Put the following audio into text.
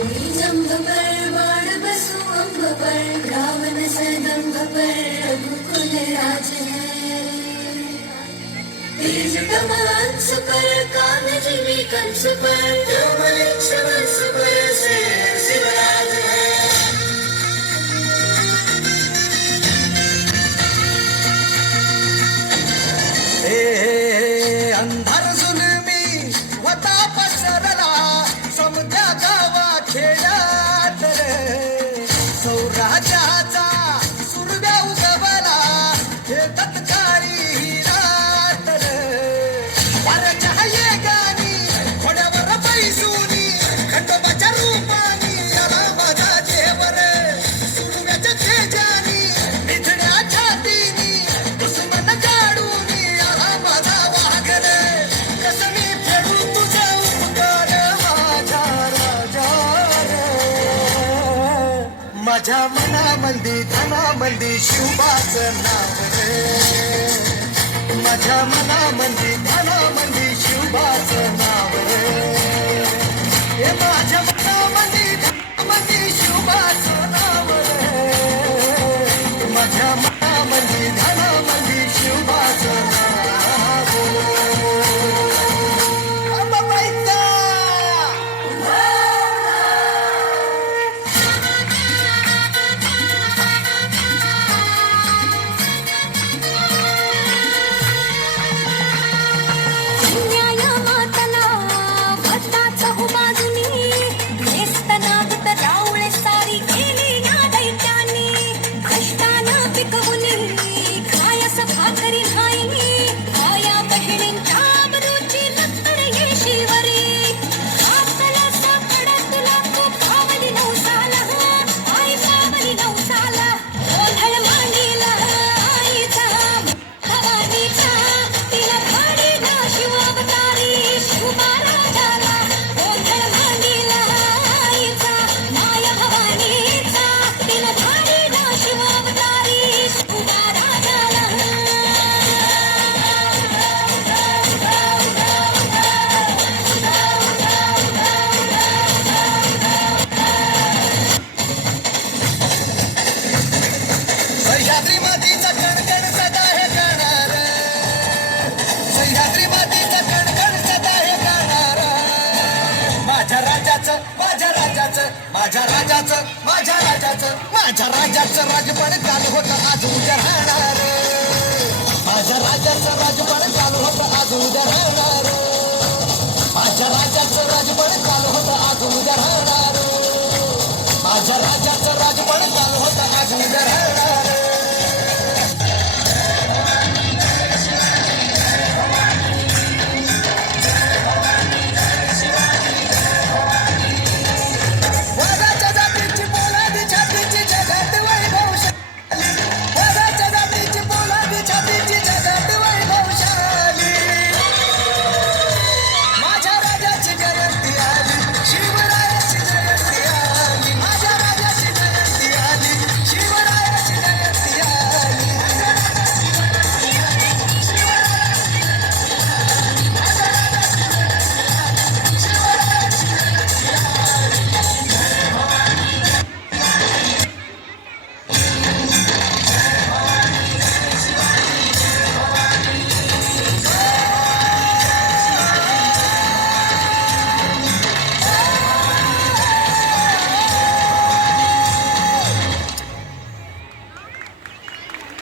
सोई जंभ पर बाण बसु अम्ब पर रावण सदंभ पर पर से शिवराज है माझ्या मनामंदी धनामंदी शिवबाच नाव रे. माझ्या मनामंदी धनामंदी शिवबाच नाव रे. हे माझ्या मनामंदी धनामंदी शिवबाच नाव रे. माझ्या मनामंदी धनामंदी माझ्या राजाचं माझ्या राजाचं माझ्या राजाचं राजपण चालू होतं आज उद्या राहणार. माझ्या राजाचं राजपण चालू होतं आज उद्या राहणार. माझ्या राजाचं राजपण चालू होतं आज उद्या राहणार. माझ्या राजाचं राजपण चालू होतं आज उद्या